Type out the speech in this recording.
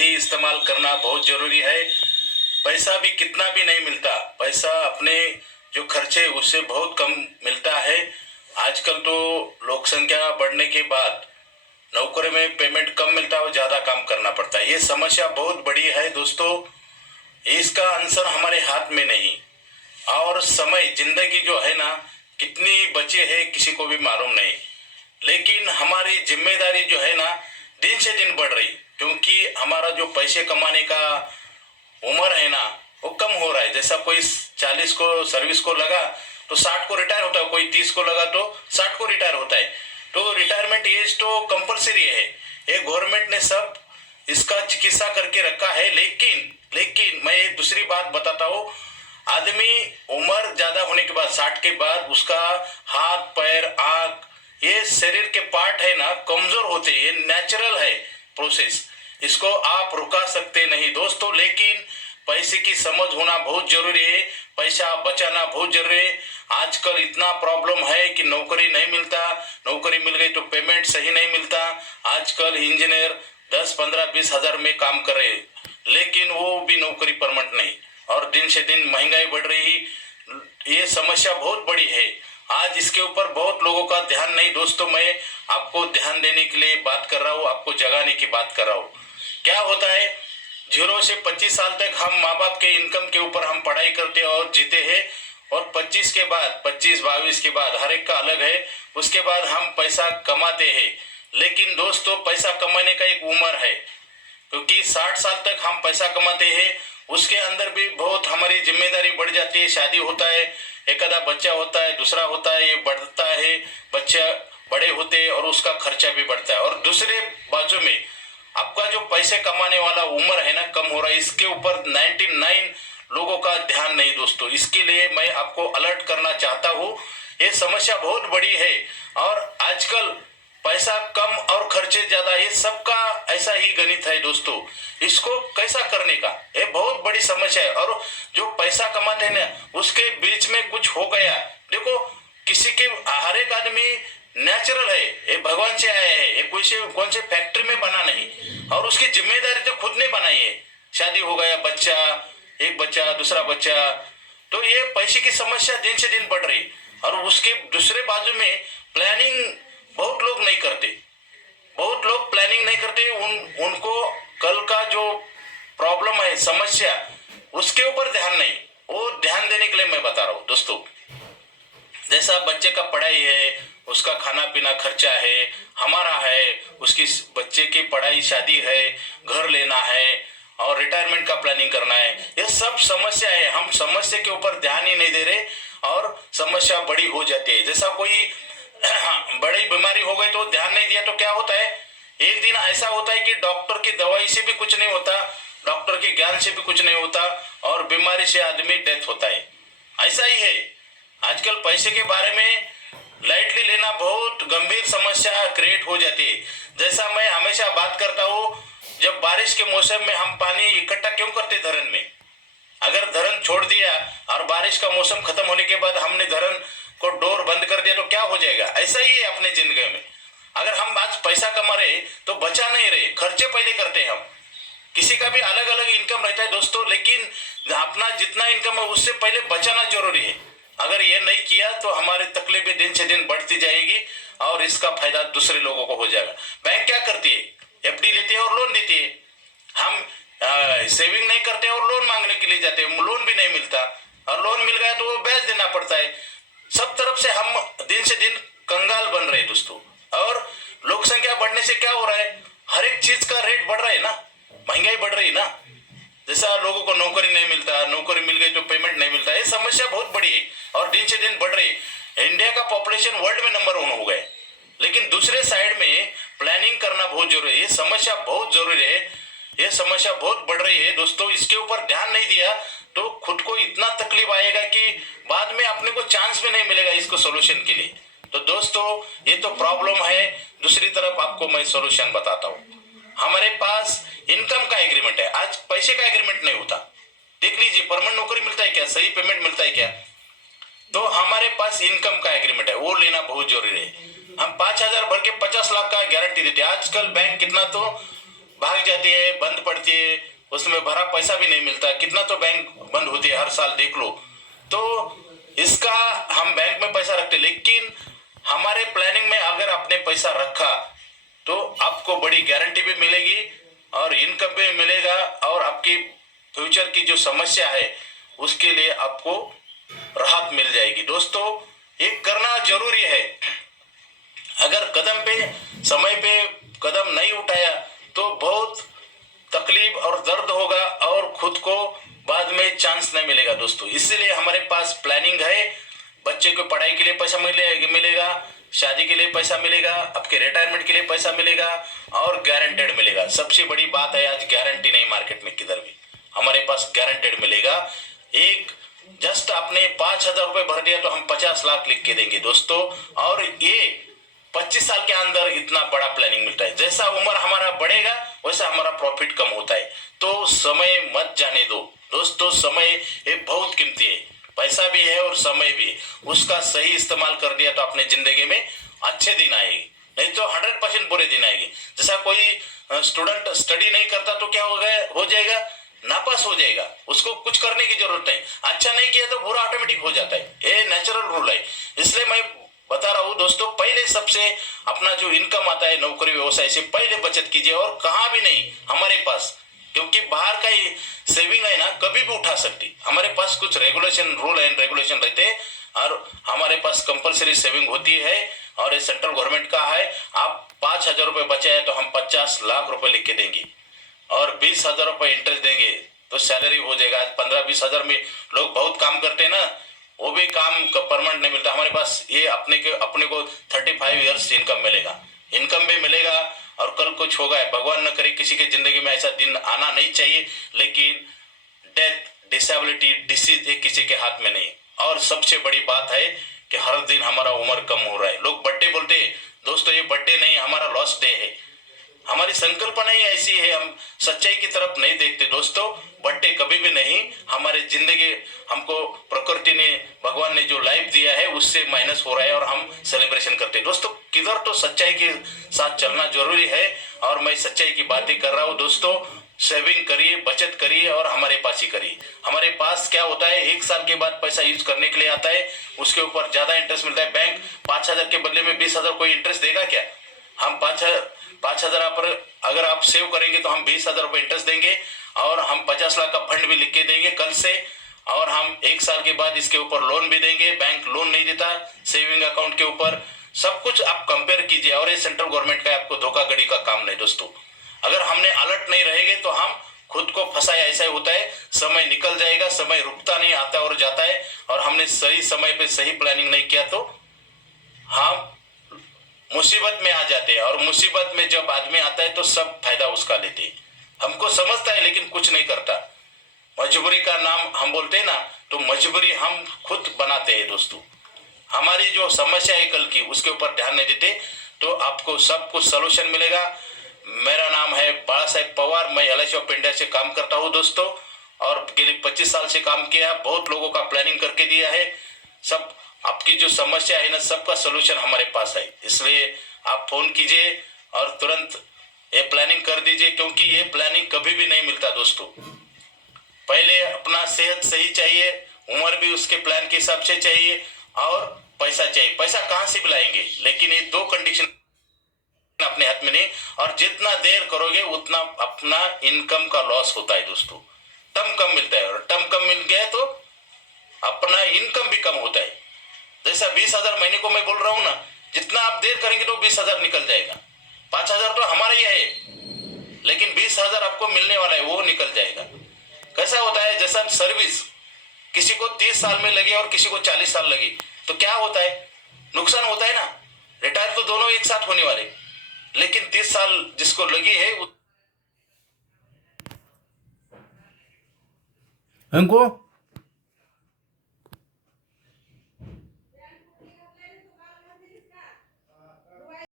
सही इस्तेमाल करना बहुत जरूरी है। पैसा भी कितना भी नहीं मिलता, पैसा अपने जो खर्चे उससे बहुत कम मिलता है। आजकल तो लोक संख्या बढ़ने के बाद नौकरी में पेमेंट कम मिलता है और ज़्यादा काम करना पड़ता है। ये समस्या बहुत बड़ी है दोस्तों, इसका आंसर हमारे हाथ में नहीं। और समय जिंदगी जो है ना कितनी बचे है किसी को भी मालूम नहीं, लेकिन हमारी जिम्मेदारी जो है ना दिन से दिन बढ़ रही, क्योंकि हमारा जो पैसे कमाने का उम्र है ना वो कम हो रहा है। जैसा कोई 40 को सर्विस को लगा तो 60 को रिटायर होता है, कोई 30 को लगा तो 60 को रिटायर होता है। तो रिटायरमेंट एज तो कंपलसरी है, ये गवर्नमेंट ने सब इसका चिकित्सा करके रखा है। लेकिन मैं एक दूसरी बात बताता हूँ, आदमी उम्र ज्यादा होने के बाद 60 के बाद उसका हाथ पैर आंख ये शरीर के पार्ट है ना कमजोर होते, ये नेचुरल है प्रोसेस, इसको आप रुका सकते नहीं दोस्तों। लेकिन पैसे की समझ होना बहुत जरूरी है, पैसा बचाना बहुत जरूरी है। आजकल इतना प्रॉब्लम है कि नौकरी नहीं मिलता, नौकरी मिल गई तो पेमेंट सही नहीं मिलता। आजकल इंजीनियर 10, 15, 20 हजार में काम कर रहे, लेकिन वो भी नौकरी परमानेंट नहीं, और दिन से दिन महंगाई बढ़ रही, ये समस्या बहुत बड़ी है। आज इसके ऊपर बहुत लोगों का ध्यान नहीं दोस्तों, मैं आपको ध्यान देने के लिए बात कर रहा हूँ, आपको जगाने की बात कर रहा हूँ। क्या होता है, 0 से 25 साल तक हम माँ बाप के इनकम के ऊपर हम पढ़ाई करते और जीते हैं, और 25 के बाद 25-22 के बाद हर एक का अलग है, उसके बाद हम पैसा कमाते हैं। लेकिन दोस्तों पैसा कमाने का एक उम्र है, क्योंकि 60 साल तक हम पैसा कमाते हैं, उसके अंदर भी बहुत हमारी जिम्मेदारी बढ़ जाती है। शादी होता है, एक आधा बच्चा होता है, दूसरा होता है, ये बढ़ता है, बच्चा बड़े होते हैं और उसका खर्चा भी बढ़ता है। और दूसरे बाजू में आपका जो पैसे कमाने वाला उम्र है ना कम हो रहा है, इसके ऊपर 99 लोगों का ध्यान नहीं दोस्तों। इसके लिए मैं आपको अलर्ट करना चाहता हूँ, ये समस्या बहुत बड़ी है। और आजकल पैसा कम और खर्चे ज्यादा, ये सबका ऐसा ही गणित है दोस्तों। इसको कैसा करने का ये बहुत बड़ी समस्या है। और जो पैसा कमाते हैं ना उसके बीच में कुछ हो गया, देखो किसी के हर एक आदमी नेचुरल है, ये भगवान से आया है, ये कौन से फैक्ट्री में बना नहीं, और उसकी जिम्मेदारी तो खुद ने बनाई है। शादी हो गया, बच्चा, एक बच्चा, दूसरा बच्चा, तो ये पैसे की समस्या दिन से दिन बढ़ रही। और उसके दूसरे बाजू में प्लानिंग बहुत लोग नहीं करते, बहुत लोग प्लानिंग नहीं करते, उनको कल का जो प्रॉब्लम है समस्या उसके ऊपर ध्यान नहीं, वो ध्यान देने के लिए मैं बता रहा हूँ दोस्तों। जैसा बच्चे का पढ़ाई है, उसका खाना पीना खर्चा है, हमारा है, उसकी बच्चे की पढ़ाई शादी है, घर लेना है और रिटायरमेंट का प्लानिंग करना है, ये सब समस्या है। हम समस्या के ऊपर ध्यान ही नहीं दे रहे और समस्या बड़ी हो जाती है। जैसा कोई बड़ी बीमारी हो गई तो ध्यान नहीं दिया तो क्या होता है, एक दिन ऐसा होता है कि डॉक्टर की दवाई से भी कुछ नहीं होता, डॉक्टर के ज्ञान से भी कुछ नहीं होता, और बीमारी से आदमी डेथ होता है। ऐसा ही है, आजकल पैसे के बारे में लाइटली लेना बहुत गंभीर समस्या क्रिएट हो जाती है। जैसा मैं हमेशा बात करता हूँ, जब बारिश के मौसम में हम पानी इकट्ठा क्यों करते धरन में, अगर धरन छोड़ दिया और बारिश का मौसम खत्म होने के बाद हमने धरन को डोर बंद कर दिया तो क्या हो जाएगा। ऐसा ही है अपने जिंदगी में, अगर हम आज पैसा कमा रहे तो बचा नहीं रहे, खर्चे पहले करते हैं हम। किसी का भी अलग अलग इनकम रहता है दोस्तों, लेकिन अपना जितना इनकम है उससे पहले बचाना जरूरी है। अगर ये नहीं किया तो हमारी तकलीफें दिन से दिन बढ़ती जाएगी और इसका फायदा दूसरे लोगों को हो जाएगा। बैंक क्या करती है, एफडी लेती है और लोन देती है। हम सेविंग नहीं करते और लोन मांगने के लिए जाते हैं, लोन भी नहीं मिलता, और लोन मिल गया तो वो ब्याज देना पड़ता है। सब तरफ से हम दिन से दिन कंगाल बन रहे हैं दोस्तों। और लोक संख्या बढ़ने से क्या हो रहा है, हर एक चीज का रेट बढ़ रहा है ना, महंगाई बढ़ रही है ना। जैसा लोगों को नौकरी नहीं मिलता, नौकरी मिल गई तो पेमेंट नहीं मिलता, ये समस्या बहुत बड़ी है और दिन से दिन बढ़ रही है। इंडिया का पॉपुलेशन वर्ल्ड में नंबर 1 हो गए, लेकिन दूसरे साइड में प्लानिंग करना बहुत जरूरी है। ये समस्या बहुत जरूरी है, ये समस्या बहुत बढ़ रही है दोस्तों। इसके ऊपर ध्यान नहीं दिया तो खुद को इतना तकलीफ आएगा कि बाद में अपने को चांस भी नहीं मिलेगा इसको सोल्यूशन के लिए। तो दोस्तों ये तो प्रॉब्लम है, दूसरी तरफ आपको मैं सोल्यूशन बताता हूँ। हमारे पास इनकम का एग्रीमेंट है, आज पैसे का एग्रीमेंट नहीं होता। देख लीजिए परमानेंट नौकरी मिलता है क्या, सही पेमेंट मिलता है क्या, तो हमारे पास इनकम का एग्रीमेंट है, वो लेना बहुत जरूरी है। हम 5,000 भर के 50 लाख का गारंटी देते हैं। आजकल बैंक कितना तो भाग जाती है, बंद पड़ती है, उसमें भरा पैसा भी नहीं मिलता, कितना तो बैंक बंद होती है हर साल, देख लो। तो इसका हम बैंक में पैसा रखते, लेकिन हमारे प्लानिंग में अगर आपने पैसा रखा तो आपको बड़ी गारंटी भी मिलेगी और इनकम भी मिलेगा, और आपकी फ्यूचर की जो समस्या है उसके लिए आपको राहत मिल जाएगी। दोस्तों, ये करना जरूरी है। अगर कदम पे समय पे कदम नहीं उठाया तो बहुत तकलीफ और दर्द होगा और खुद को बाद में चांस नहीं मिलेगा दोस्तों। इसलिए हमारे पास प्लानिंग है, बच्चे को पढ़ाई के लिए पैसा मिलेगा, शादी के लिए पैसा मिलेगा, आपके रिटायरमेंट के लिए पैसा मिलेगा और गारंटेड मिलेगा। सबसे बड़ी बात है, आज गारंटी नहीं मार्केट में किधर भी, हमारे पास गारंटेड मिलेगा। एक जस्ट आपने 5,000 रुपए भर दिया तो हम 50 लाख लिख के देंगे दोस्तों। और ये 25 साल के अंदर इतना बड़ा प्लानिंग मिलता है। जैसा उम्र हमारा बढ़ेगा वैसा हमारा प्रॉफिट कम होता है। तो समय मत जाने दो दोस्तों, समय ये बहुत कीमती है, पैसा भी है और समय भी। उसका सही इस्तेमाल कर दिया तो अपने जिंदगी में अच्छे दिन आएगी, नहीं तो 100% बुरे दिन आएगी। जैसा कोई स्टूडेंट स्टडी नहीं करता तो क्या हो जाएगा, नापास हो जाएगा, उसको कुछ करने की जरूरत नहीं। अच्छा नहीं किया तो बुरा ऑटोमेटिक हो जाता है, ये नेचुरल रूल है। इसलिए मैं बता रहा हूँ दोस्तों, पहले सबसे अपना जो इनकम आता है नौकरी व्यवसाय से पहले बचत कीजिए, और कहाँ भी नहीं हमारे पास, क्योंकि बाहर का सेविंग है ना कभी भी उठा सकती। हमारे पास कुछ रेगुलेशन, रूल एंड रेगुलेशन रहते हैं और हमारे पास कंपलसरी सेविंग होती है और ये सेंट्रल गवर्नमेंट का है। आप 5,000 रुपए बचे हैं तो हम 50 लाख रुपए लिख के देंगे और 20,000 रुपए इंटरेस्ट देंगे तो सैलरी हो जाएगा। आज 15-20 हजार में लोग बहुत काम करते हैं ना, वो भी काम परमानेंट नहीं मिलता। हमारे पास ये अपने को 35 ईयर्स इनकम मिलेगा, इनकम भी मिलेगा और कल कुछ होगा, भगवान न करे किसी के जिंदगी में ऐसा दिन आना नहीं चाहिए, लेकिन डेथ, डिसेबिलिटी, डिसीज ये किसी के हाथ में नहीं। और सबसे बड़ी बात है कि हर दिन हमारा उम्र कम हो रहा है। लोग बर्थडे बोलते हैं दोस्तों, ये बर्थडे नहीं, हमारा लॉस्ट डे है। हमारी संकल्पना ही ऐसी है, हम सच्चाई की तरफ नहीं देखते दोस्तों। बर्थडे कभी भी नहीं, हमारे जिंदगी हमको प्रकृति ने, भगवान ने जो लाइफ दिया है उससे माइनस हो रहा है और हम सेलिब्रेशन करते हैं दोस्तों। किधर तो सच्चाई के साथ चलना जरूरी है और मैं सच्चाई की बातें कर रहा हूँ दोस्तों। सेविंग करिए, बचत करिए और हमारे पास ही करिए। हमारे पास क्या होता है, 1 साल के बाद पैसा यूज करने के लिए आता है, उसके ऊपर ज्यादा इंटरेस्ट मिलता है। बैंक 5,000 के बदले में 20,000 कोई इंटरेस्ट देगा क्या? हम 5,000 पर अगर आप सेव करेंगे तो हम 20,000 रुपए इंटरेस्ट देंगे और हम 50 लाख का फंड भी लिख के देंगे कल से, और हम 1 साल के बाद इसके ऊपर लोन भी देंगे। बैंक लोन नहीं देता सेविंग अकाउंट के ऊपर। सब कुछ आप कंपेयर कीजिए, और ये सेंट्रल गवर्नमेंट का आपको धोखाधड़ी का काम नहीं दोस्तों। अगर हमने अलर्ट नहीं रहेंगे तो हम खुद को फंसाए, ऐसा ही होता है। समय निकल जाएगा, समय रुकता नहीं, आता और जाता है, और हमने सही समय पे सही प्लानिंग नहीं किया तो हम मुसीबत में आ जाते हैं। और मुसीबत में जब आदमी आता है तो सब फायदा उसका लेते हैं। हमको समझता है लेकिन कुछ नहीं करता। मजबूरी का नाम हम बोलते हैं ना, तो मजबूरी हम खुद बनाते हैं दोस्तों। हमारी जो समस्या है कल की, उसके ऊपर ध्यान नहीं देते तो आपको सब कुछ सोल्यूशन मिलेगा। मेरा नाम है बाला साहेब पवार, मैं LIC ऑफ इंडिया से काम करता हूँ दोस्तों, और गेली 25 साल से काम किया, बहुत लोगों का प्लानिंग करके दिया है। सब आपकी जो समस्या है ना, सबका सोल्यूशन हमारे पास है। इसलिए आप फोन कीजिए और तुरंत ये प्लानिंग कर दीजिए, क्योंकि ये प्लानिंग कभी भी नहीं मिलता दोस्तों। पहले अपना सेहत सही चाहिए, उम्र भी उसके प्लान के हिसाब से चाहिए, और पैसा चाहिए। पैसा कहाँ से भी लाएंगे, लेकिन ये 2 कंडीशन अपने हाथ में नहीं। और जितना देर करोगे उतना अपना इनकम का लॉस होता है दोस्तों। टर्म कम मिलता है, और टर्म कम मिल गया तो अपना इनकम भी कम होता है। जैसा 20,000 महीने को मैं बोल रहा हूँ ना, जितना आप देर करेंगे तो 20,000 निकल जाएगा। 5,000 तो हमारा ही है, लेकिन 20,000 आपको मिलने वाला है, वो निकल जाएगा। कैसा होता है, जैसा सर्विस किसी को 30 साल में लगी और किसी को 40 साल लगी, तो क्या होता है, नुकसान होता है ना। रिटायर तो दोनों एक साथ होने वाले, लेकिन 30 साल जिसको लगी है हमको